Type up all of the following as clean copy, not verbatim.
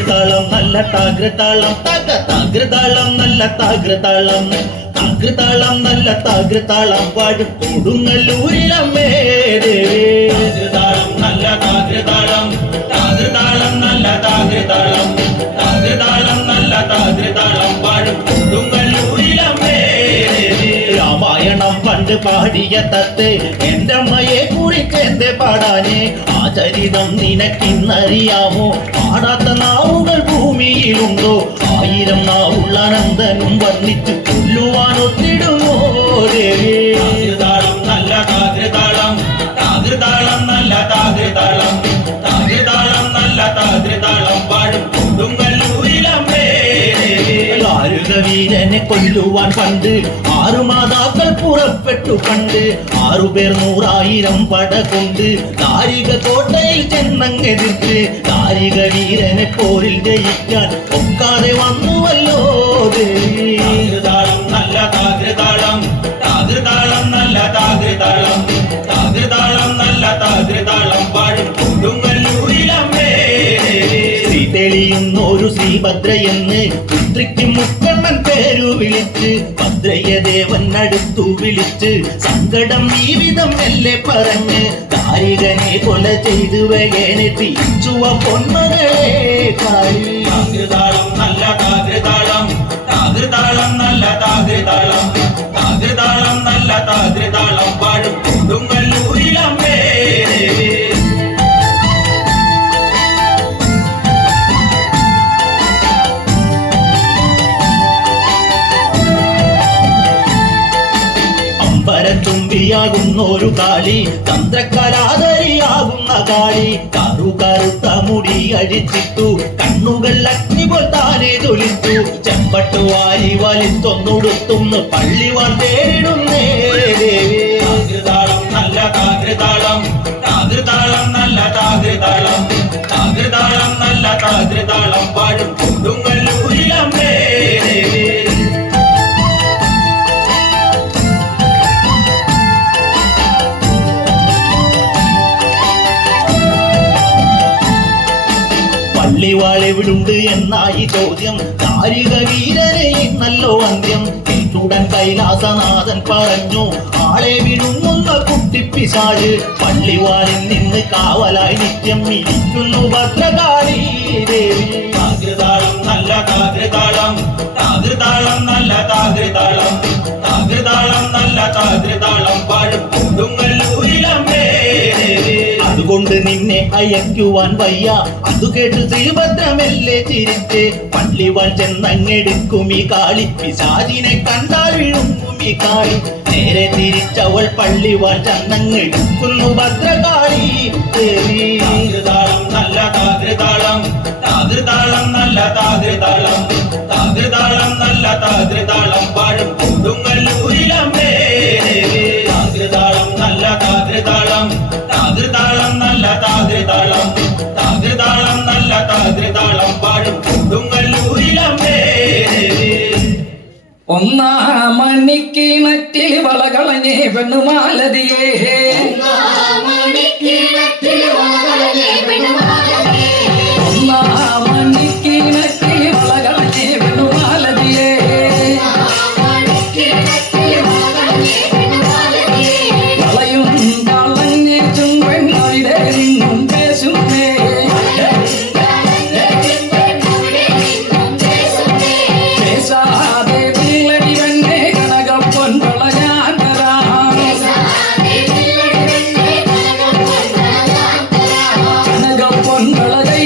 താകൃതാളം നല്ല താകൃതാളം താകൃതാളം നല്ല താകൃതാളം താകൃതാളം നല്ല താകൃതാളം പാടും കൊടുങ്ങല്ലൂരിലമ്മേ താകൃതാളം നല്ല താകൃതാളം താകൃതാളം നല്ല താകൃതാളം താകൃതാളം നല്ല താകൃതാളം പാടും കൊടുങ്ങല്ലൂരിലമ്മേ രാമായണം പണ്ട് പാടിയ തത്തെ എന്റെ അമ്മയെ കുറിച്ച് എന്റെ പാടാനേ ആ ചരിതം നിനക്കിന്നറിയാമോ പാടാത്ത നാവുകൾ ഭൂമിയിലുണ്ടോ ആയിരം നാവുള്ള അനന്തനും വർണ്ണിച്ചു കൊല്ലുവാൻ ഒത്തിടുമോ ദേവി താകൃതാളം നല്ല താകൃതാളം താകൃതാളം നല്ല താകൃതാളം താകൃതാളം നല്ല താകൃതാളം പാടും കൊടുങ്ങല്ലൂരിലമ്മേ വീരനെ കൊല്ലുവാൻ പണ്ട് 6 മാതാക്കൾ പുറപ്പെട്ടു പണ്ട് 6 പേർ 100,000 പട കൊണ്ട് ദാരിക കോട്ടയിൽ ചെന്നങ്ങെതിർത്ത് ദാരിക വീരനെ പോരിൽ ജയിക്കാൻ ഒക്കാതെ വന്നുവല്ലോ താകൃതാളം നല്ല താകൃതാളം താകൃതാളം നല്ല താകൃതാളം താകൃതാളം നല്ല താകൃതാളം പാടും കൊടുങ്ങല്ലൂരിലമ്മേ തെളിയുന്നൊരു ശ്രീഭദ്രയെന്ന് പുത്രിക്ക് മുക്കണ്ണൻ പേരു വിളിച്ച് ഭദ്രയദേവൻ അടുത്തു വിളിച്ച് സങ്കടം ഈ വിധം മെല്ലെ പറഞ്ഞ് ദാരികനെ കൊല ചെയ്തു വേഗനെ തിരിച്ചുവ പൊന്മകളെ താകൃതാളം നല്ല താകൃതാളം താകൃതാളം നല്ല താകൃതാളം താകൃതാളം നല്ല താകൃതാളം പാടും കൊടുങ്ങല്ലൂരിലമ്മേ തുമ്പിയാകുന്നൊരു കാളി തന്ത്രകലാധരിയാകുന്ന കാളി കറുകറുത്ത മുടി അഴിച്ചിട്ടു കണ്ണുകൾ അഗ്നി പോൽ താനെ തൊലിച്ചു ചെമ്പട്ടു വാരി വലിത്തൊന്നൊടുത്തുന്ന് പള്ളിവാൾ തേടുന്നേ താകൃതാളം നല്ല താകൃതാളം താകൃതാളം നല്ല താകൃതാളം താകൃതാളം നല്ല താകൃതാളം പാടും കൊടുങ്ങല്ലൂരിലമ്മേ പള്ളിവാളെവിടുണ്ട് എന്നായി ചോദ്യം ദാരിക വീരനെ നല്ലോ അന്ത്യം കേട്ടുടൻ കൈലാസനാഥൻ പറഞ്ഞു ആളെ വിഴുങ്ങുന്ന കുട്ടിപ്പിശാഴ് പള്ളിവാളിൽ നിന്ന് കാവലായി നിത്യം ഇരിക്കുന്നു ഭദ്രകാളി ദേവി താകൃതാളം നല്ല താകൃതാളം താകൃതാളം നല്ല താകൃതാളം താകൃതാളം നല്ല താകൃതാളം പാടും കൊടുങ്ങല്ലൂരിലമ്മേ അതുകൊണ്ട് നിന്നെ അയക്കുവാൻ വയ്യ അതു കേട്ട് ശ്രീഭദ്രമെല്ലെ ചിരിച്ച് പള്ളിവാൾ ചെന്നങ്ങെടുക്കും ഈ കാളി പിശാചിനെ കണ്ടാൽ വിഴുങ്ങും ഈ കാളി നേരെ തിരിച്ചവൾ പള്ളിവാൾ ചെന്നങ്ങെടുക്കുന്നു ഭദ്രകാളി താകൃതാളം നല്ല താകൃതാളം താകൃതാളം നല്ല താകൃതാളം താകൃതാളം നല്ല താകൃതാളം പാടും കൊടുങ്ങല്ലൂരിലമ്മേ താകൃതാളം നല്ല താകൃതാളം താകൃതാളം നല്ല താകൃതാളം താകൃതാളം നല്ല താകൃതാളം പാടും കൊടുങ്ങല്ലൂരിലമ്മേ ഒന്നാം മണിക്കിണറ്റിൽ വളകളഞ്ഞേ പെണ്ണുമാലതിയേ ഒന്നാം മണിക്കിണറ്റിൽ വളകളഞ്ഞേ പെണ്ണുമാലതിയേ വളയും കളഞ്ഞേ ചുംബെണ്ണയുടെ നിന്നും പേശുന്നേ പേശാതെ പിള്ളടി വെണ്ണേ കനകപ്പൊൻ വളയാൻ തരാം കനകപ്പൊൻ വളകை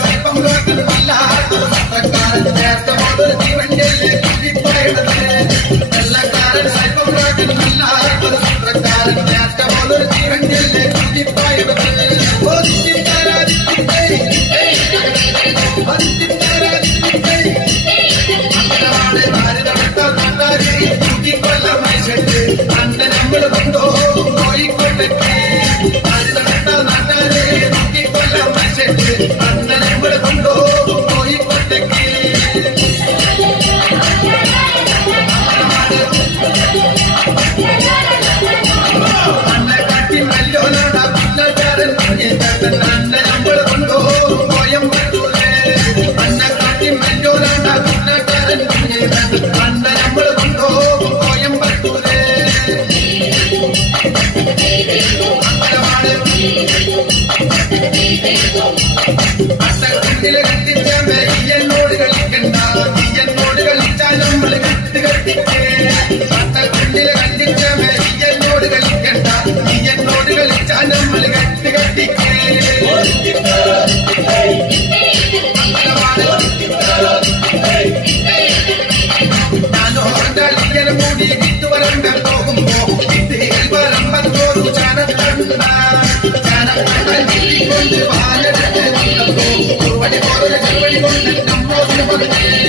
സ്വല്പം നോക്കുന്നല്ല പത്രക്കാരൻ നേരത്തെ പോലൊരു തീവണ്ടിയല്ലേ കുതിപ്പയണത് വെള്ളക്കാരൻ സ്വല്പം നോക്കുന്നല്ല പത്രക്കാരൻ നേരത്തെ പോലൊരു തീവണ്ടിയല്ലേ കുതിപ്പയണത് അന്ന് നമ്മൾ കൊണ്ടുപോകും കോഴിക്കോട്ടേക്ക് നാട്ടാരെ നോക്കിക്കൊല്ലാൻ മനുഷ്യർക്ക് അന്ന് നമ്മൾ കൊണ്ടുപോകും കോഴിക്കോട്ടേക്ക് അന്നെ കാട്ടി മല്ലോനാടാ കുന്നക്കാരൻ അന്ന് നമ്മൾ കൊണ്ടുപോകും കോയമ്പത്തൂര് അന്നെ കാട്ടി മല്ലോനാടാ കുന്നക്കാരൻ അന്ന് നമ്മൾ കൊണ്ടുപോകും കോയമ്പത്തൂര് അട്ടക്കുണ്ടില് കത്തിച്ചാമേ ഈയനോട് കളിക്കണ്ട ഈയനോട് കളിച്ചാൽ നമ്മൾ കെട്ടിക്കേ അട്ടക്കുണ്ടില് കത്തിച്ചാമേ ഈയനോട് കളിക്കണ്ട ഈയനോട് കളിച്ചാൽ നമ്മൾ കെട്ടിക്കേ ഞാനോ ഈയനെ മൂടി വിട്ടുവരണ്ട പോകുമ്പോ വിട്ടുകൾ പറമ്പത്തോരു ചാനക്കണ്ട കൊണ്ട് വാലെടുത്ത് ഒരുപടി പോലെ ചെറുപടി കൊണ്ട് നമ്മോട് പറഞ്ഞു